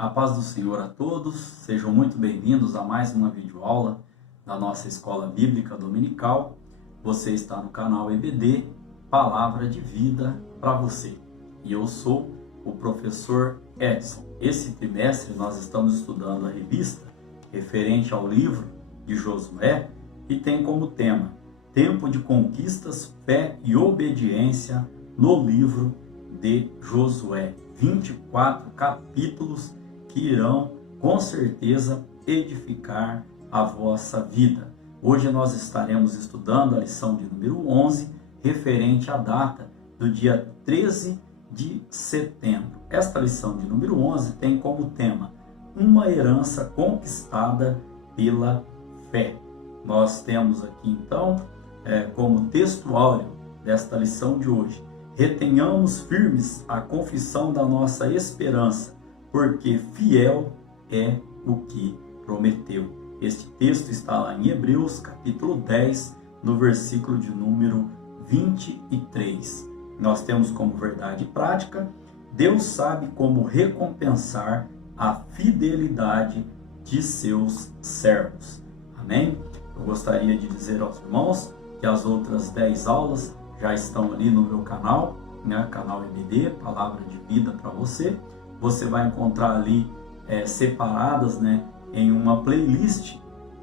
A paz do Senhor a todos, sejam muito bem-vindos a mais uma videoaula da nossa Escola Bíblica Dominical. Você está no canal EBD, Palavra de Vida para você. E eu sou o professor Edson. Esse trimestre nós estamos estudando a revista referente ao livro de Josué e tem como tema Tempo de Conquistas, Fé e Obediência no livro de Josué. 24 capítulos que irão, com certeza, edificar a vossa vida. Hoje nós estaremos estudando a lição de número 11, referente à data do dia 13 de setembro. Esta lição de número 11 tem como tema uma herança conquistada pela fé. Nós temos aqui, então, como texto áureo desta lição de hoje: retenhamos firmes a confissão da nossa esperança, porque fiel é o que prometeu. Este texto está lá em Hebreus, capítulo 10, no versículo de número 23. Nós temos como verdade prática: Deus sabe como recompensar a fidelidade de seus servos. Amém? Eu gostaria de dizer aos irmãos que as outras 10 aulas já estão ali no meu canal, canal EBD, Palavra de Vida para você. Você vai encontrar ali separadas, em uma playlist,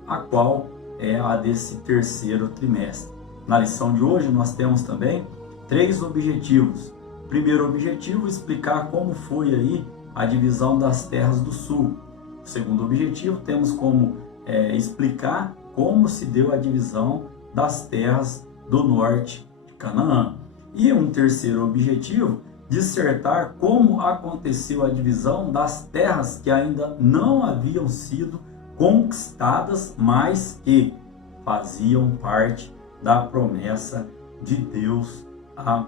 a qual é a desse terceiro trimestre. Na lição de hoje nós temos também 3 objetivos. O primeiro objetivo, explicar como foi aí a divisão das terras do sul. O segundo objetivo, temos como explicar como se deu a divisão das terras do norte de Canaã. E um terceiro objetivo, dissertar como aconteceu a divisão das terras que ainda não haviam sido conquistadas, mas que faziam parte da promessa de Deus a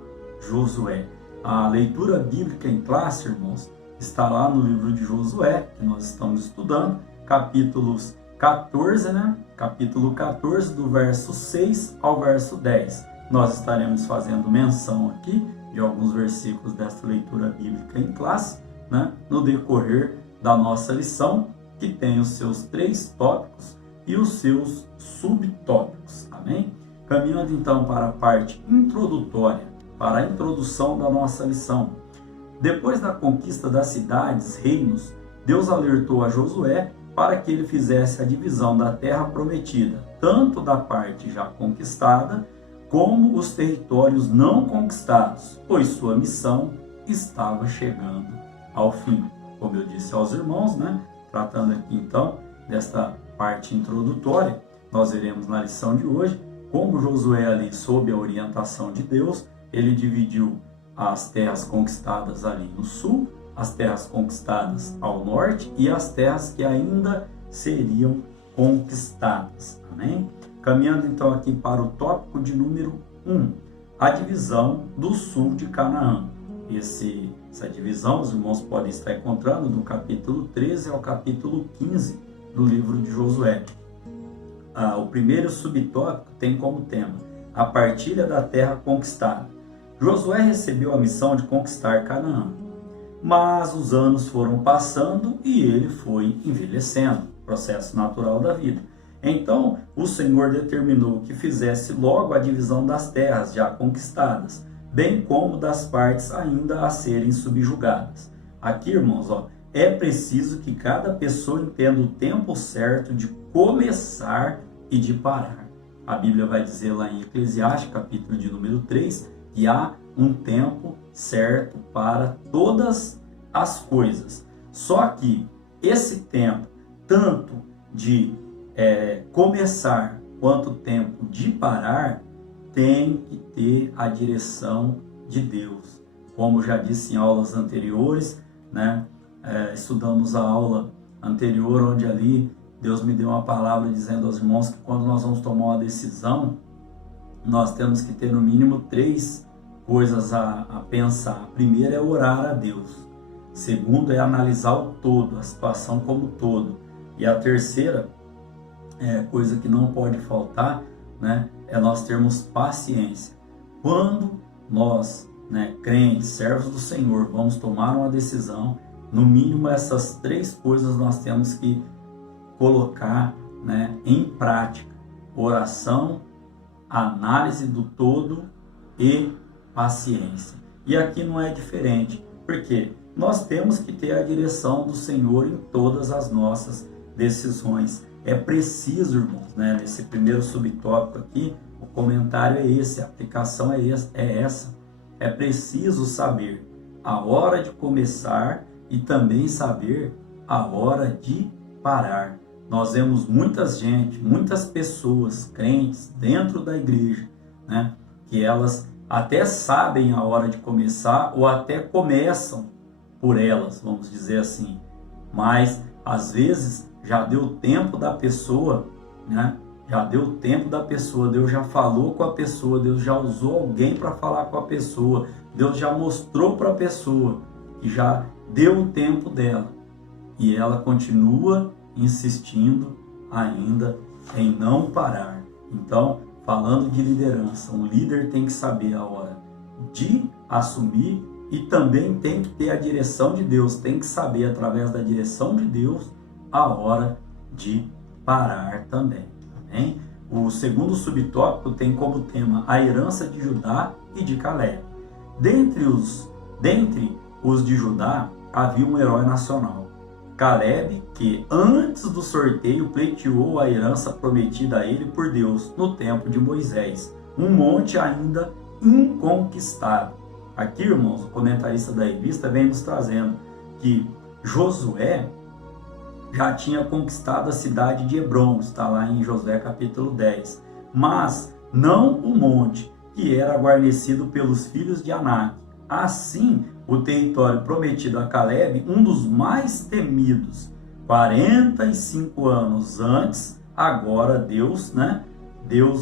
Josué. A leitura bíblica em classe, irmãos, está lá no livro de Josué, que nós estamos estudando, capítulos 14, Capítulo 14, do verso 6 ao verso 10. Nós estaremos fazendo menção aqui de alguns versículos desta leitura bíblica em classe, no decorrer da nossa lição, que tem os seus 3 tópicos e os seus subtópicos. Amém? Caminhando então para a parte introdutória, para a introdução da nossa lição. Depois da conquista das cidades, reinos, Deus alertou a Josué para que ele fizesse a divisão da terra prometida, tanto da parte já conquistada, como os territórios não conquistados, pois sua missão estava chegando ao fim. Como eu disse aos irmãos, tratando aqui então desta parte introdutória, nós veremos na lição de hoje como Josué ali, sob a orientação de Deus, ele dividiu as terras conquistadas ali no sul, as terras conquistadas ao norte e as terras que ainda seriam conquistadas. Amém? Caminhando então aqui para o tópico de número 1, a divisão do sul de Canaã. Essa divisão os irmãos podem estar encontrando do capítulo 13 ao capítulo 15 do livro de Josué. O primeiro subtópico tem como tema a partilha da terra conquistada. Josué recebeu a missão de conquistar Canaã, mas os anos foram passando e ele foi envelhecendo, processo natural da vida. Então, o Senhor determinou que fizesse logo a divisão das terras já conquistadas, bem como das partes ainda a serem subjugadas. Aqui, irmãos, é preciso que cada pessoa entenda o tempo certo de começar e de parar. A Bíblia vai dizer lá em Eclesiastes, capítulo de número 3, que há um tempo certo para todas as coisas. Só que esse tempo, tanto de começar quanto tempo de parar, tem que ter a direção de Deus. Como já disse em aulas anteriores, estudamos a aula anterior, onde ali Deus me deu uma palavra dizendo aos irmãos que quando nós vamos tomar uma decisão, nós temos que ter no mínimo 3 coisas a pensar. A primeira é orar a Deus. Segundo é analisar o todo, a situação como todo. E a terceira coisa que não pode faltar, é nós termos paciência. Quando nós, crentes, servos do Senhor, vamos tomar uma decisão, No mínimo essas 3 coisas nós temos que colocar, né, em prática: oração, análise do todo e paciência. E aqui não é diferente, porque nós temos que ter a direção do Senhor em todas as nossas decisões. É preciso, irmãos, né, nesse primeiro subtópico aqui, o comentário é esse, a aplicação é essa. É preciso saber a hora de começar e também saber a hora de parar. Nós vemos muitas pessoas crentes dentro da igreja, né, que elas até sabem a hora de começar ou até começam por elas, vamos dizer assim. Mas às vezes já deu tempo da pessoa, né? Já deu tempo da pessoa, Deus já falou com a pessoa, Deus já usou alguém para falar com a pessoa, Deus já mostrou para a pessoa que já deu o tempo dela. E ela continua insistindo ainda em não parar. Então, falando de liderança, um líder tem que saber a hora de assumir e também tem que ter a direção de Deus, tem que saber através da direção de Deus a hora de parar também. Amém? O segundo subtópico tem como tema a herança de Judá e de Caleb. Dentre os de Judá havia um herói nacional, Caleb, que antes do sorteio pleiteou a herança prometida a ele por Deus no tempo de Moisés, um monte ainda inconquistado. Aqui, irmãos, o comentarista da revista vem nos trazendo que Josué já tinha conquistado a cidade de Hebron, está lá em Josué capítulo 10, mas não o monte, que era guarnecido pelos filhos de Anak. Assim, o território prometido a Caleb, um dos mais temidos, 45 anos antes, agora Deus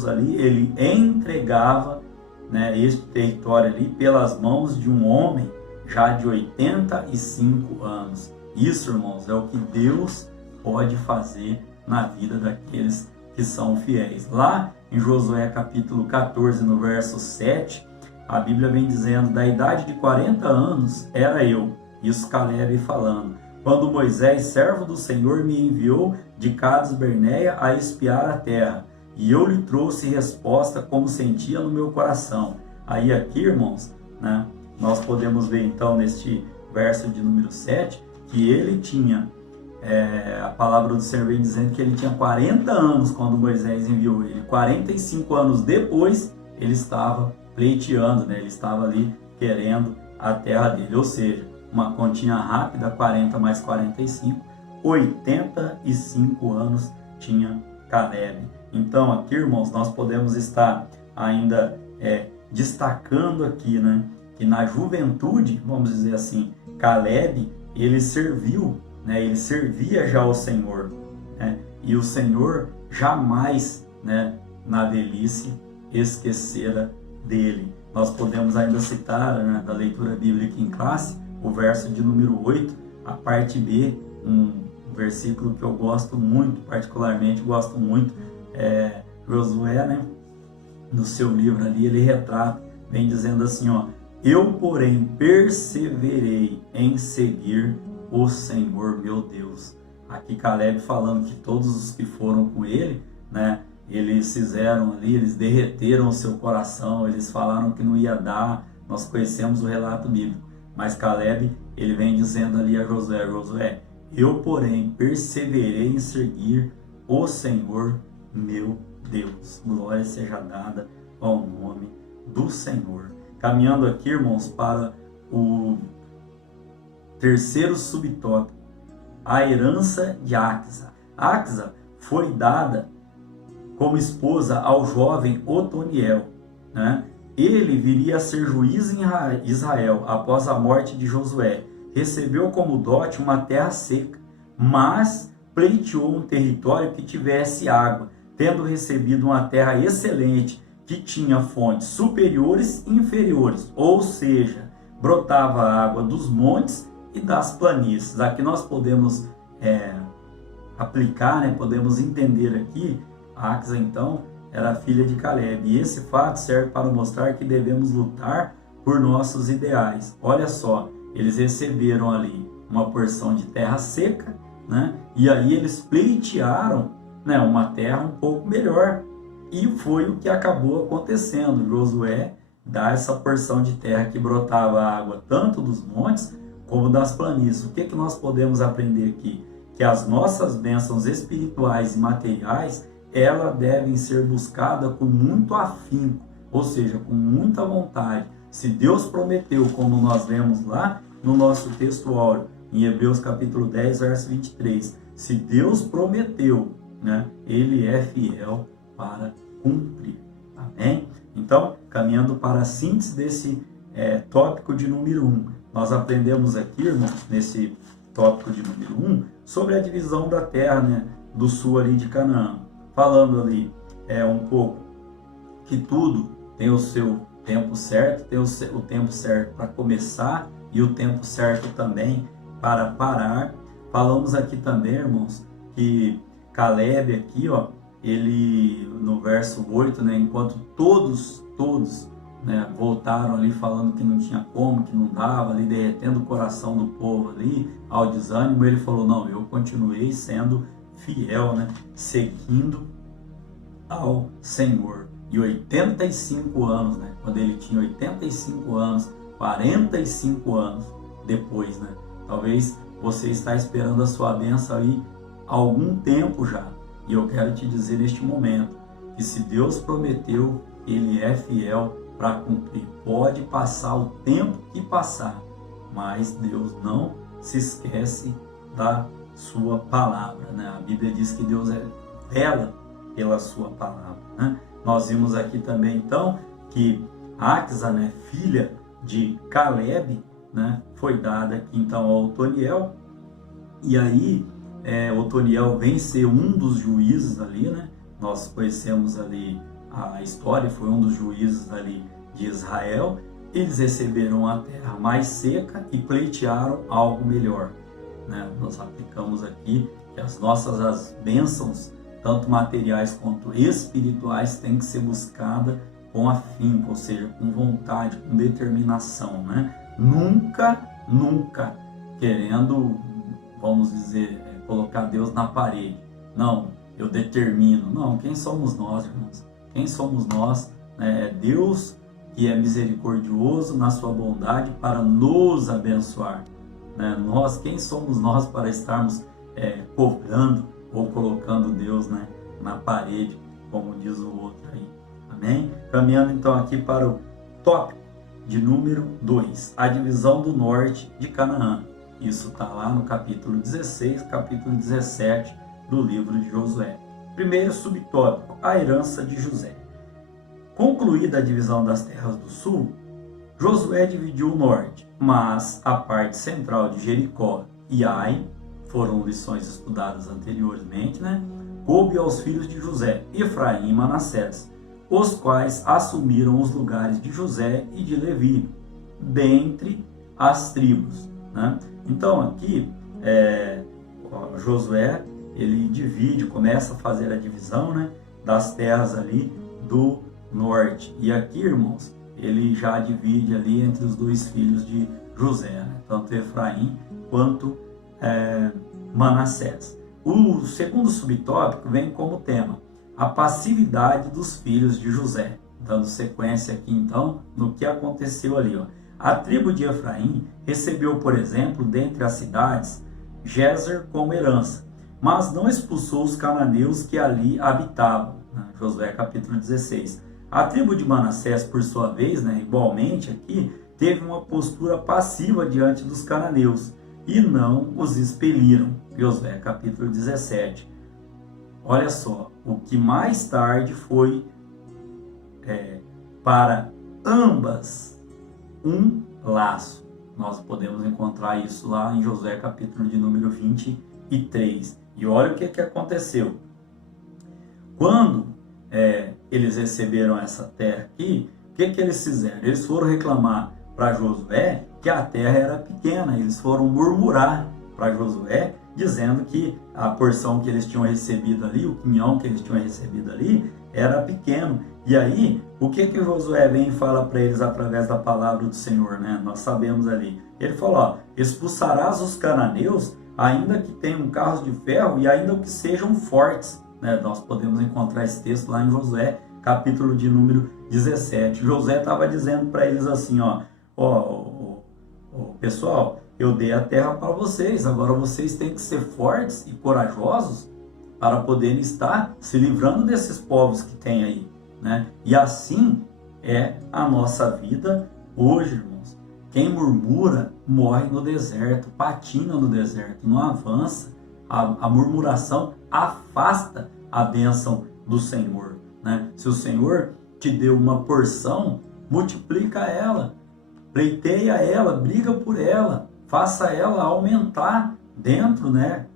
ali, ele entregava, né, este território ali pelas mãos de um homem já de 85 anos. Isso, irmãos, é o que Deus pode fazer na vida daqueles que são fiéis. Lá em Josué capítulo 14, no verso 7, a Bíblia vem dizendo: da idade de 40 anos era eu, isso Caleb falando, quando Moisés, servo do Senhor, me enviou de Cades Barneia a espiar a terra, e eu lhe trouxe resposta como sentia no meu coração. Aí aqui, irmãos, né, nós podemos ver então neste verso de número 7, que ele tinha, a palavra do Senhor vem dizendo que ele tinha 40 anos quando Moisés enviou ele. 45 anos depois, ele estava pleiteando, né? Ele estava ali querendo a terra dele. Ou seja, uma continha rápida, 40 mais 45, 85 anos tinha Caleb. Então aqui, irmãos, nós podemos estar ainda destacando aqui, né, que na juventude, vamos dizer assim, Caleb, ele serviu, né, ele servia já ao Senhor, né, e o Senhor jamais, né, na velhice esquecera dele. Nós podemos ainda citar, né, da leitura bíblica em classe, o verso de número 8, a parte B, um versículo que eu gosto muito, particularmente gosto muito, Josué, né, no seu livro ali, ele retrata, vem dizendo assim, ó: eu, porém, perseverei em seguir o Senhor meu Deus. Aqui Caleb falando que todos os que foram com ele, né, eles fizeram ali, eles derreteram o seu coração, eles falaram que não ia dar, nós conhecemos o relato bíblico. Mas Caleb, ele vem dizendo ali a Josué: Josué, eu, porém, perseverei em seguir o Senhor meu Deus. Glória seja dada ao nome do Senhor. Caminhando aqui, irmãos, para o terceiro subtópico, a herança de Axa. Axa foi dada como esposa ao jovem Otoniel, né? Ele viria a ser juiz em Israel após a morte de Josué. Recebeu como dote uma terra seca, mas pleiteou um território que tivesse água, tendo recebido uma terra excelente, que tinha fontes superiores e inferiores, ou seja, brotava a água dos montes e das planícies. Aqui nós podemos aplicar, né? Podemos entender aqui, Axa então era filha de Caleb, e esse fato serve para mostrar que devemos lutar por nossos ideais. Olha só, eles receberam ali uma porção de terra seca, né? E aí eles pleitearam, né, uma terra um pouco melhor. E foi o que acabou acontecendo. Josué dá essa porção de terra que brotava água tanto dos montes como das planícies. O que nós podemos aprender aqui? Que as nossas bênçãos espirituais e materiais, elas devem ser buscadas com muito afinco, ou seja, com muita vontade. Se Deus prometeu, como nós vemos lá no nosso texto áureo, em Hebreus capítulo 10, verso 23, se Deus prometeu, né, Ele é fiel para cumprir. Amém? Então, caminhando para a síntese desse tópico de número 1, nós aprendemos aqui, irmãos, nesse tópico de número 1, sobre a divisão da terra, né, do sul ali de Canaã. Falando ali um pouco que tudo tem o seu tempo certo, tem o tempo certo para começar e o tempo certo também para parar. Falamos aqui também, irmãos, que Caleb aqui, ó, ele no verso 8, né, enquanto todos, né, voltaram ali falando que não tinha como, que não dava, ali derretendo o coração do povo ali, ao desânimo, ele falou, não, eu continuei sendo fiel, né, seguindo ao Senhor. E 85 anos, né, quando ele tinha 85 anos, 45 anos depois, né, talvez você está esperando a sua bênção aí há algum tempo já. E eu quero te dizer neste momento que se Deus prometeu, Ele é fiel para cumprir. Pode passar o tempo que passar, mas Deus não se esquece da sua palavra, né? A Bíblia diz que Deus é vela pela sua palavra, né? Nós vimos aqui também, então, que Axa, né, filha de Caleb, né, foi dada aqui, então, ao Otoniel. E aí, Otoniel vem ser um dos juízes ali, né? Nós conhecemos ali a história, foi um dos juízes ali de Israel. Eles receberam a terra mais seca e pleitearam algo melhor, né? Nós aplicamos aqui que as bênçãos, tanto materiais quanto espirituais, têm que ser buscadas com afinco, ou seja, com vontade, com determinação, né? Nunca querendo, vamos dizer, colocar Deus na parede. Não, eu determino. Não, quem somos nós, irmãos? Quem somos nós? É Deus que é misericordioso na sua bondade para nos abençoar, né? Quem somos nós para estarmos cobrando ou colocando Deus, né, na parede, como diz o outro aí? Amém? Caminhando então aqui para o tópico de número 2, a divisão do norte de Canaã. Isso está lá no capítulo 16, capítulo 17 do livro de Josué. Primeiro subtópico, a herança de José. Concluída a divisão das terras do sul, Josué dividiu o norte, mas a parte central de Jericó e Ai, foram lições estudadas anteriormente, né, coube aos filhos de José, Efraim e Manassés, os quais assumiram os lugares de José e de Levi, dentre as tribos, né? Então aqui, Josué, ele divide, começa a fazer a divisão, né, das terras ali do norte. E aqui, irmãos, ele já divide ali entre os dois filhos de José, né, tanto Efraim quanto Manassés. O segundo subtópico vem como tema a passividade dos filhos de José, dando sequência aqui então no que aconteceu ali, ó. A tribo de Efraim recebeu, por exemplo, dentre as cidades, Gézer como herança, mas não expulsou os cananeus que ali habitavam, né? Josué capítulo 16. A tribo de Manassés, por sua vez, né, igualmente aqui, teve uma postura passiva diante dos cananeus e não os expeliram. Josué capítulo 17. Olha só, o que mais tarde foi para ambas um laço. Nós podemos encontrar isso lá em Josué capítulo de número 23. E olha o que aconteceu. Quando eles receberam essa terra aqui, o que eles fizeram? Eles foram reclamar para Josué que a terra era pequena. Eles foram murmurar para Josué, dizendo que a porção que eles tinham recebido ali, o quinhão que eles tinham recebido ali, era pequeno. E aí, o que Josué vem e fala para eles através da palavra do Senhor, né? Nós sabemos ali. Ele falou, ó, expulsarás os cananeus, ainda que tenham carros de ferro e ainda que sejam fortes. Né? Nós podemos encontrar esse texto lá em Josué, capítulo de número 17. Josué estava dizendo para eles assim, pessoal, eu dei a terra para vocês, agora vocês têm que ser fortes e corajosos para poderem estar se livrando desses povos que tem aí. Né? E assim é a nossa vida hoje, irmãos. Quem murmura morre no deserto, patina no deserto, não avança. A murmuração afasta a bênção do Senhor. Né? Se o Senhor te deu uma porção, multiplica ela, pleiteia ela, briga por ela, faça ela aumentar dentro, né,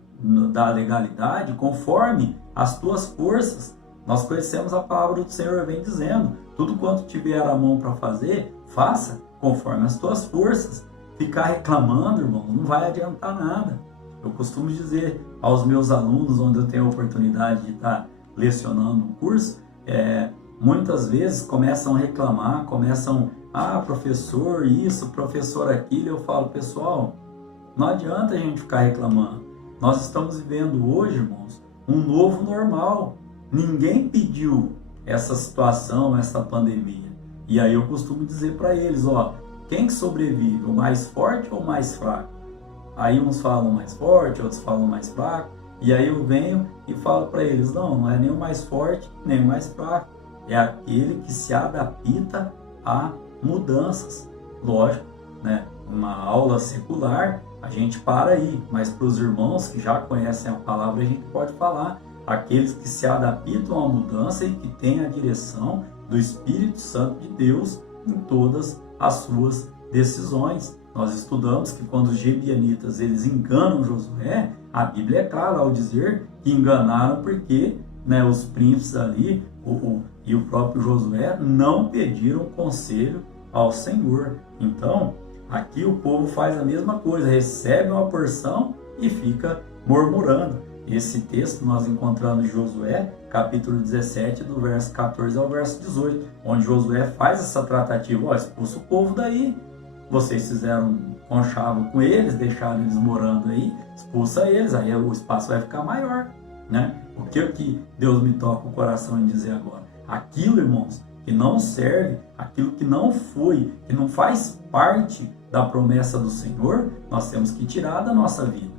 da legalidade, conforme as tuas forças. Nós conhecemos a palavra do Senhor, vem dizendo, tudo quanto tiver a mão para fazer, faça conforme as tuas forças. Ficar reclamando, irmão, não vai adiantar nada. Eu costumo dizer aos meus alunos, onde eu tenho a oportunidade de estar lecionando um curso, muitas vezes começam a reclamar, professor isso, professor aquilo. Eu falo, pessoal, não adianta a gente ficar reclamando. Nós estamos vivendo hoje, irmãos, um novo normal. Ninguém pediu essa situação, essa pandemia. E aí eu costumo dizer para eles, quem que sobrevive, o mais forte ou o mais fraco? Aí uns falam mais forte, outros falam mais fraco. E aí eu venho e falo para eles, não é nem o mais forte, nem o mais fraco. É aquele que se adapta a mudanças. Lógico, né? Uma aula secular, a gente para aí. Mas para os irmãos que já conhecem a palavra, a gente pode falar. Aqueles que se adaptam à mudança e que têm a direção do Espírito Santo de Deus em todas as suas decisões. Nós estudamos que quando os gebianitas eles enganam Josué, a Bíblia é clara ao dizer que enganaram porque, né, os príncipes ali e o próprio Josué não pediram conselho ao Senhor. Então, aqui o povo faz a mesma coisa, recebe uma porção e fica murmurando. Esse texto nós encontramos em Josué, capítulo 17, do verso 14 ao verso 18, onde Josué faz essa tratativa, expulsa o povo daí, vocês fizeram conchavo com eles, deixaram eles morando aí, expulsa eles, aí o espaço vai ficar maior, né? O que Deus me toca o coração em dizer agora? Aquilo, irmãos, que não serve, aquilo que não foi, que não faz parte da promessa do Senhor, nós temos que tirar da nossa vida,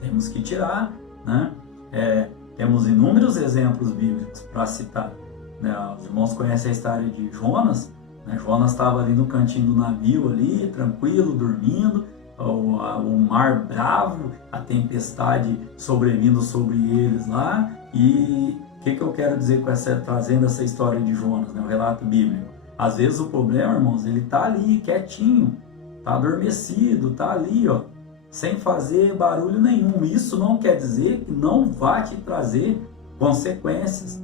temos que tirar, né? Temos inúmeros exemplos bíblicos para citar, né? Os irmãos conhecem a história de Jonas, né? Jonas estava ali no cantinho do navio, ali, tranquilo, dormindo, o mar bravo, a tempestade sobrevindo sobre eles lá. E o que eu quero dizer com trazendo essa história de Jonas, né? O relato bíblico? Às vezes o problema, irmãos, ele está ali, quietinho, está adormecido, está ali, sem fazer barulho nenhum. Isso não quer dizer que não vai te trazer consequências.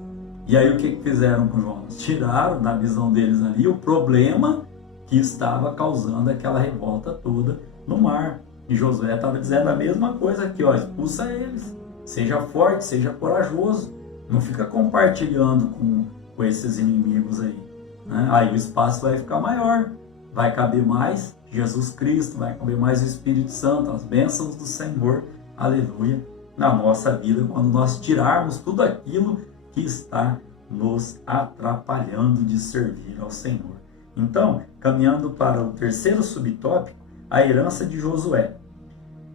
E aí o que fizeram com Jonas? Tiraram da visão deles ali o problema que estava causando aquela revolta toda no mar. E Josué estava dizendo a mesma coisa aqui, expulsa eles, seja forte, seja corajoso, não fica compartilhando com esses inimigos aí, né? Aí o espaço vai ficar maior, vai caber mais Jesus Cristo, vai caber mais o Espírito Santo, as bênçãos do Senhor, aleluia, na nossa vida, quando nós tirarmos tudo aquilo que está nos atrapalhando de servir ao Senhor. Então, caminhando para o terceiro subtópico, a herança de Josué.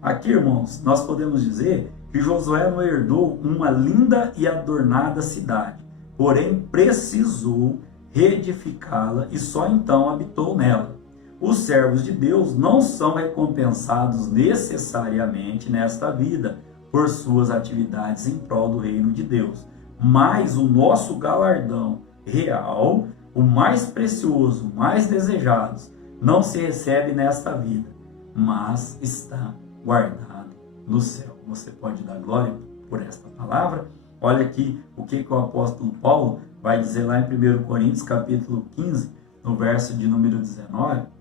Aqui, irmãos, nós podemos dizer que Josué não herdou uma linda e adornada cidade, porém precisou reedificá-la e só então habitou nela. Os servos de Deus não são recompensados necessariamente nesta vida por suas atividades em prol do reino de Deus, mas o nosso galardão real, o mais precioso, o mais desejado, não se recebe nesta vida, mas está guardado no céu. Você pode dar glória por esta palavra? Olha aqui o que o apóstolo Paulo vai dizer lá em 1 Coríntios capítulo 15, no verso de número 19.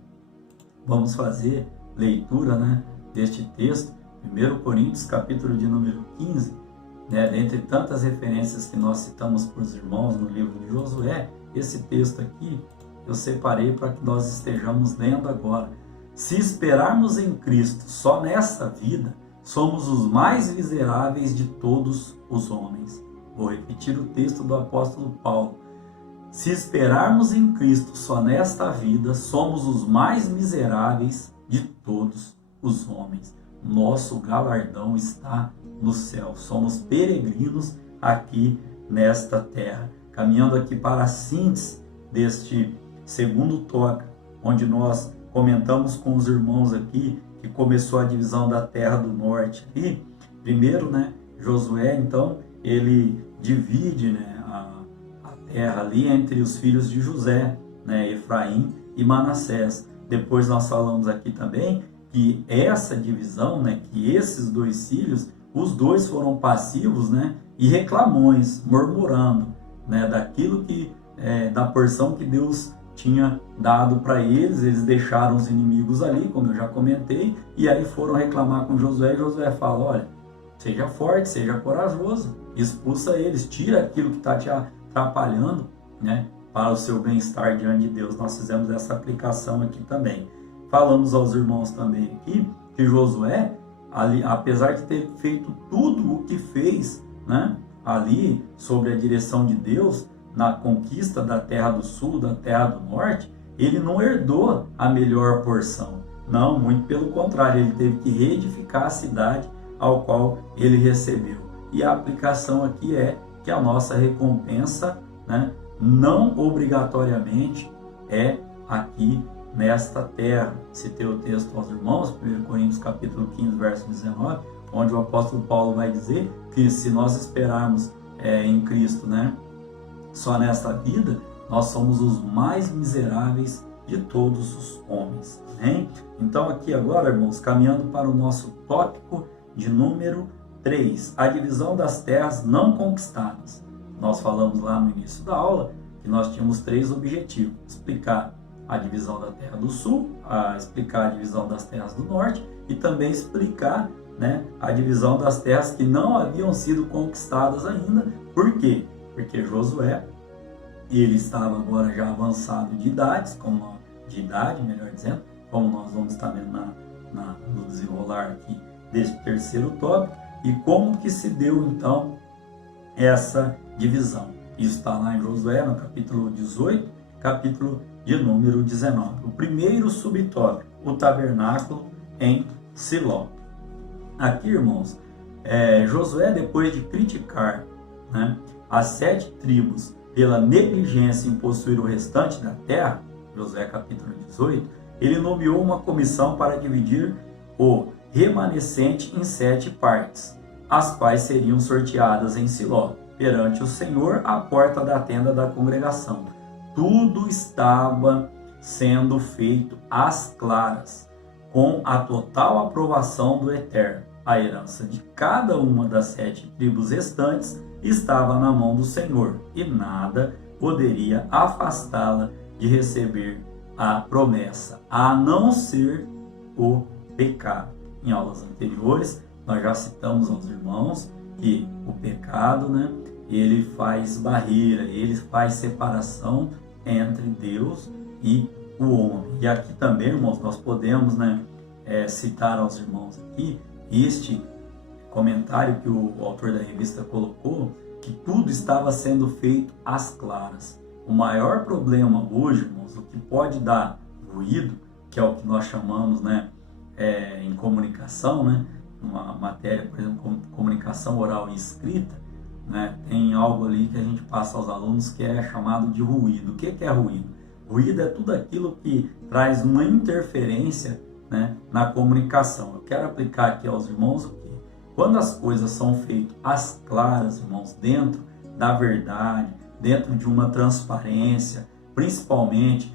Vamos fazer leitura, né, deste texto, 1 Coríntios capítulo de número 15, né, dentre tantas referências que nós citamos para os irmãos no livro de Josué, esse texto aqui eu separei para que nós estejamos lendo agora. Se esperarmos em Cristo só nessa vida, somos os mais miseráveis de todos os homens. Vou repetir o texto do apóstolo Paulo. Se esperarmos em Cristo só nesta vida, somos os mais miseráveis de todos os homens. Nosso galardão está no céu. Somos peregrinos aqui nesta terra. Caminhando aqui para a síntese deste segundo tópico, onde nós comentamos com os irmãos aqui que começou a divisão da terra do norte. E primeiro, Josué, então, ele divide, a terra ali entre os filhos de José, Efraim e Manassés. Depois nós falamos aqui também que essa divisão, que esses dois filhos, os dois foram passivos, e reclamões, murmurando, daquilo que, da porção que Deus tinha dado para eles deixaram os inimigos ali, como eu já comentei, e aí foram reclamar com Josué, e Josué fala, olha, seja forte, seja corajoso, expulsa eles, tira aquilo que está te atrapalhando, para o seu bem-estar diante de Deus. Nós fizemos essa aplicação aqui também. Falamos aos irmãos também aqui, que Josué, ali, apesar de ter feito tudo o que fez, ali, sob a direção de Deus, na conquista da terra do sul, da terra do norte, ele não herdou a melhor porção. Não, muito pelo contrário, ele teve que reedificar a cidade ao qual ele recebeu. E a aplicação aqui é que a nossa recompensa, não obrigatoriamente é aqui nesta terra. Citei o texto aos irmãos, 1 Coríntios capítulo 15, verso 19, onde o apóstolo Paulo vai dizer que se nós esperarmos em Cristo, só nesta vida, nós somos os mais miseráveis de todos os homens. Amém? Então aqui agora, irmãos, caminhando para o nosso tópico de número 3, a divisão das terras não conquistadas. Nós falamos lá no início da aula que nós tínhamos 3 objetivos: explicar a divisão da terra do sul, explicar a divisão das terras do norte e também explicar a divisão das terras que não haviam sido conquistadas ainda. Por quê? Porque Josué, ele estava agora já avançado de idade, melhor dizendo, como nós vamos estar vendo no desenrolar aqui deste terceiro tópico, e como que se deu então essa divisão. Isso está lá em Josué, no capítulo 18, capítulo de número 19. O primeiro subtópico, o tabernáculo em Siló. Aqui, irmãos, Josué, depois de criticar as 7 tribos pela negligência em possuir o restante da terra, Josué capítulo 18, ele nomeou uma comissão para dividir o remanescente em 7 partes, as quais seriam sorteadas em Siló, perante o Senhor, à porta da tenda da congregação. Tudo estava sendo feito às claras, com a total aprovação do Eterno. A herança de cada uma das 7 tribos restantes estava na mão do Senhor, e nada poderia afastá-la de receber a promessa, a não ser o pecado. Em aulas anteriores, nós já citamos aos irmãos que o pecado, ele faz barreira, ele faz separação entre Deus e o homem. E aqui também, irmãos, nós podemos citar aos irmãos aqui este comentário que o autor da revista colocou, que tudo estava sendo feito às claras. O maior problema hoje, irmãos, o que pode dar ruído, que é o que nós chamamos em comunicação, uma matéria, por exemplo, como comunicação oral e escrita, tem algo ali que a gente passa aos alunos que é chamado de ruído. O que é ruído? Ruído é tudo aquilo que traz uma interferência na comunicação. Eu quero aplicar aqui aos irmãos o quê? Quando as coisas são feitas às claras, irmãos, dentro da verdade, dentro de uma transparência, principalmente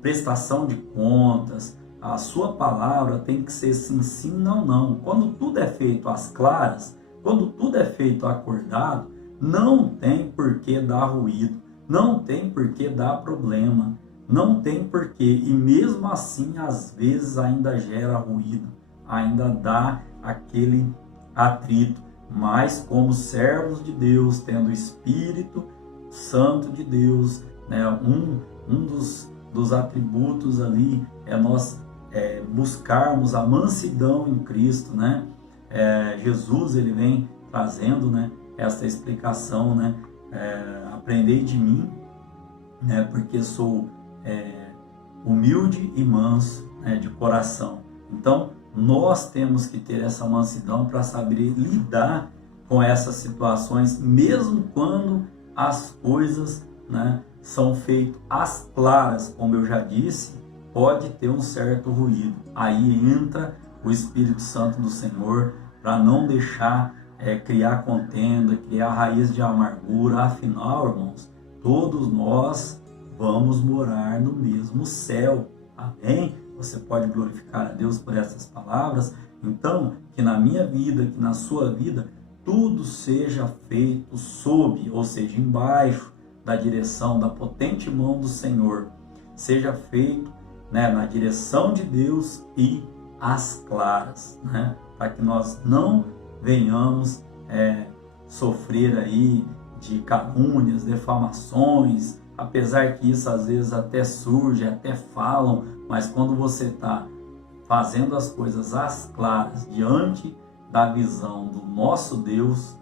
prestação de contas, a sua palavra tem que ser sim, sim, não, não. Quando tudo é feito às claras, quando tudo é feito acordado, não tem por que dar ruído, não tem por que dar problema, não tem porquê, e mesmo assim às vezes ainda gera ruído, ainda dá aquele atrito, mas como servos de Deus, tendo o Espírito Santo de Deus né? Um dos atributos ali é nós buscarmos a mansidão em Cristo, né? Jesus, ele vem trazendo, né, essa explicação, né? Aprendei de mim, né, porque sou humilde e manso, né, de coração. Então, nós temos que ter essa mansidão para saber lidar com essas situações, mesmo quando as coisas, né, são feitas às claras, como eu já disse, pode ter um certo ruído. Aí entra o Espírito Santo do Senhor para não deixar criar contenda, criar raiz de amargura. Afinal, irmãos, todos nós vamos morar no mesmo céu. Amém? Você pode glorificar a Deus por essas palavras? Então, que na minha vida, que na sua vida, tudo seja feito sob, ou seja, embaixo da direção da potente mão do Senhor. Seja feito, né, na direção de Deus e às claras, né? Para que nós não venhamos sofrer aí de calúnias, defamações, apesar que isso às vezes até surge, até falam, mas quando você está fazendo as coisas às claras, diante da visão do nosso Deus,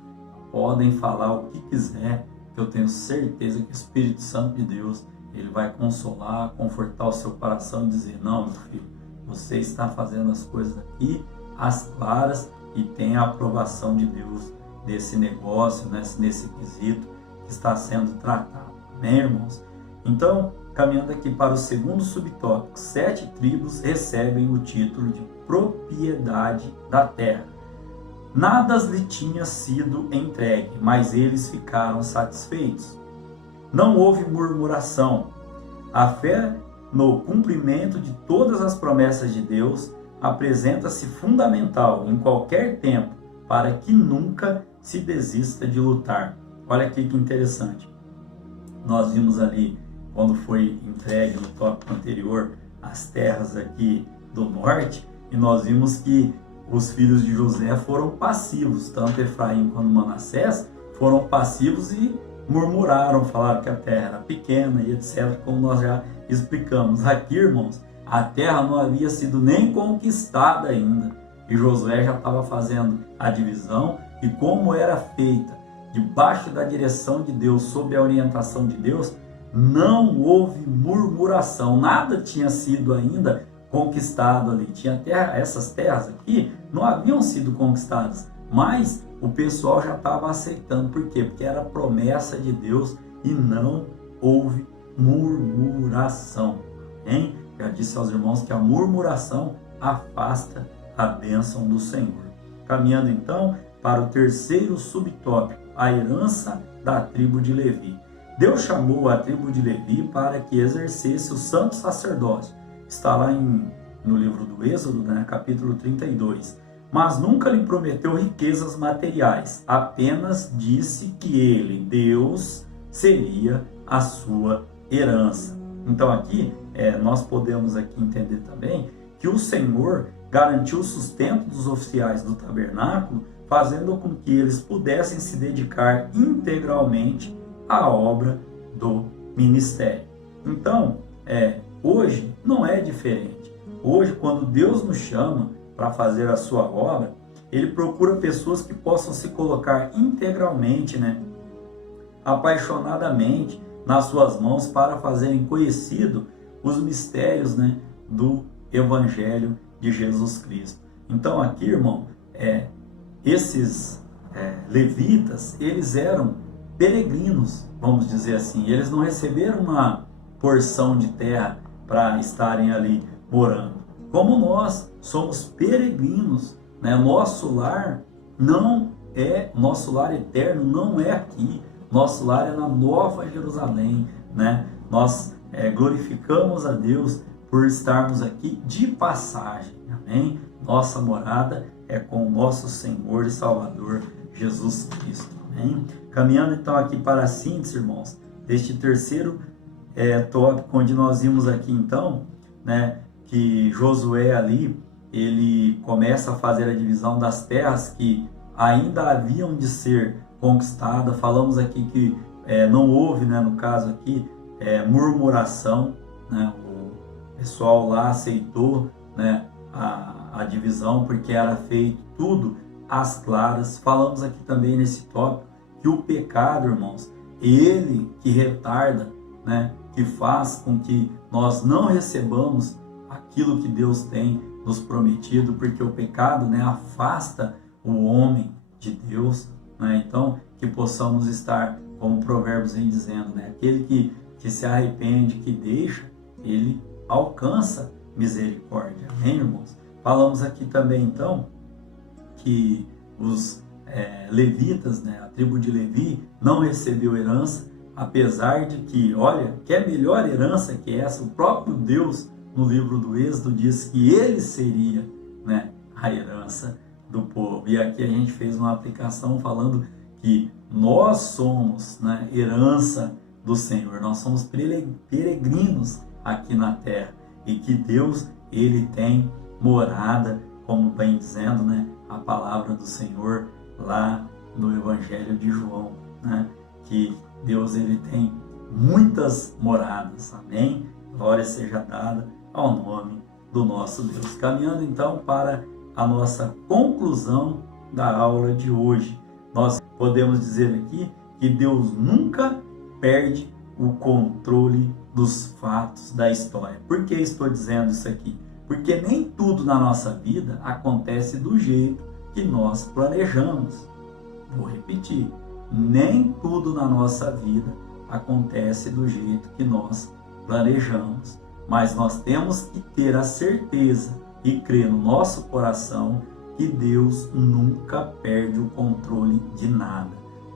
podem falar o que quiser, que eu tenho certeza que o Espírito Santo de Deus, ele vai consolar, confortar o seu coração e dizer: não, meu filho, você está fazendo as coisas aqui às claras e tem a aprovação de Deus nesse negócio, nesse quesito que está sendo tratado. Amém, irmãos? Então, caminhando aqui para o segundo subtópico, 7 tribos recebem o título de propriedade da terra. Nada lhe tinha sido entregue, mas eles ficaram satisfeitos. Não houve murmuração. A fé no cumprimento de todas as promessas de Deus apresenta-se fundamental em qualquer tempo para que nunca se desista de lutar. Olha aqui que interessante. Nós vimos ali, quando foi entregue no tópico anterior, as terras aqui do norte, e nós vimos que os filhos de José foram passivos, tanto Efraim quanto Manassés foram passivos e murmuraram, falaram que a terra era pequena e etc., como nós já explicamos. Aqui, irmãos, a terra não havia sido nem conquistada ainda, e Josué já estava fazendo a divisão, e como era feita debaixo da direção de Deus, sob a orientação de Deus, não houve murmuração, nada tinha sido ainda conquistado ali. Tinha terra, essas terras aqui não haviam sido conquistadas, mas o pessoal já estava aceitando. Por quê? Porque era promessa de Deus e não houve murmuração. Hein? Já disse aos irmãos que a murmuração afasta a bênção do Senhor. Caminhando então para o terceiro subtópico, a herança da tribo de Levi. Deus chamou a tribo de Levi para que exercesse o santo sacerdócio. Está lá no livro do Êxodo, né, capítulo 32. Mas nunca lhe prometeu riquezas materiais, apenas disse que ele, Deus, seria a sua herança. Então aqui, nós podemos aqui entender também que o Senhor garantiu o sustento dos oficiais do tabernáculo, fazendo com que eles pudessem se dedicar integralmente à obra do ministério. Então, hoje não é diferente. Hoje, quando Deus nos chama para fazer a sua obra, Ele procura pessoas que possam se colocar integralmente, apaixonadamente nas suas mãos para fazerem conhecido os mistérios, do Evangelho de Jesus Cristo. Então aqui, irmão, esses levitas, eles eram peregrinos, vamos dizer assim. Eles não receberam uma porção de terra para estarem ali morando. Como nós somos peregrinos, nosso lar eterno não é aqui. Nosso lar é na Nova Jerusalém, Nós glorificamos a Deus por estarmos aqui de passagem, amém? Nossa morada é com o nosso Senhor e Salvador Jesus Cristo, amém? Caminhando então aqui para a síntese, irmãos, deste terceiro tópico, onde nós vimos aqui então, que Josué ali, ele começa a fazer a divisão das terras que ainda haviam de ser conquistadas. Falamos aqui que não houve, no caso aqui, murmuração, né? O pessoal lá aceitou, né, a divisão porque era feito tudo às claras. Falamos aqui também nesse tópico que o pecado, irmãos, ele que retarda, né, que faz com que nós não recebamos aquilo que Deus tem nos prometido, porque o pecado, né, afasta o homem de Deus, né? Então, que possamos estar, como Provérbios vem dizendo, né, aquele que se arrepende, que deixa, ele alcança misericórdia. Amém, irmãos? Falamos aqui também, então, que os levitas, né, a tribo de Levi, não recebeu herança, apesar de que, olha, que é melhor herança que essa, o próprio Deus, no livro do Êxodo, diz que ele seria, né, a herança do povo. E aqui a gente fez uma aplicação falando que nós somos, né, herança do Senhor, nós somos peregrinos aqui na terra, e que Deus, ele tem morada, como vem dizendo, né, a palavra do Senhor lá no Evangelho de João, né, que Deus, ele tem muitas moradas. Amém? Glória seja dada ao nome do nosso Deus. Caminhando então para a nossa conclusão da aula de hoje, nós podemos dizer aqui que Deus nunca perde o controle dos fatos da história. Por que estou dizendo isso aqui? Porque nem tudo na nossa vida acontece do jeito que nós planejamos. Vou repetir, nem tudo na nossa vida acontece do jeito que nós planejamos, mas nós temos que ter a certeza e crer no nosso coração que Deus nunca perde o controle de nada.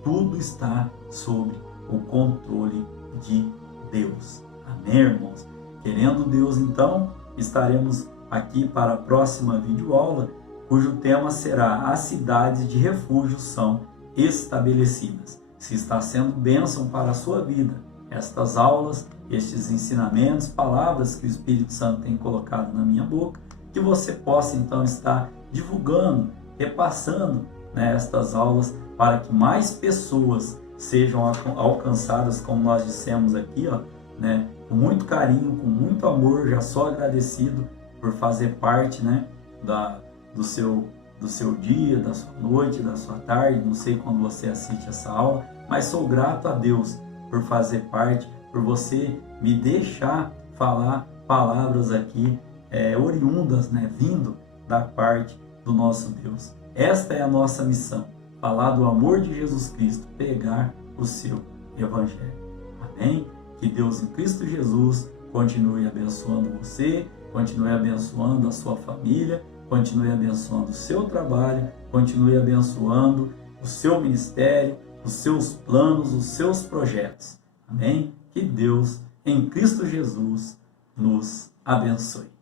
Tudo está sob o controle de Deus. Amém, irmãos? Querendo Deus, então, estaremos aqui para a próxima videoaula, cujo tema será: as cidades de refúgio são estabelecidas. Se está sendo bênção para a sua vida estas aulas, estes ensinamentos, palavras que o Espírito Santo tem colocado na minha boca, que você possa então estar divulgando, repassando, né, estas aulas, para que mais pessoas sejam alcançadas, como nós dissemos aqui, ó, né, com muito carinho, com muito amor. Já sou agradecido por fazer parte, né, do seu dia, da sua noite, da sua tarde. Não sei quando você assiste essa aula, mas sou grato a Deus por fazer parte, por você me deixar falar palavras aqui oriundas, né, vindo da parte do nosso Deus. Esta é a nossa missão: falar do amor de Jesus Cristo, pregar o seu Evangelho. Amém? Que Deus em Cristo Jesus continue abençoando você, continue abençoando a sua família, continue abençoando o seu trabalho, continue abençoando o seu ministério, os seus planos, os seus projetos. Amém? Que Deus em Cristo Jesus nos abençoe.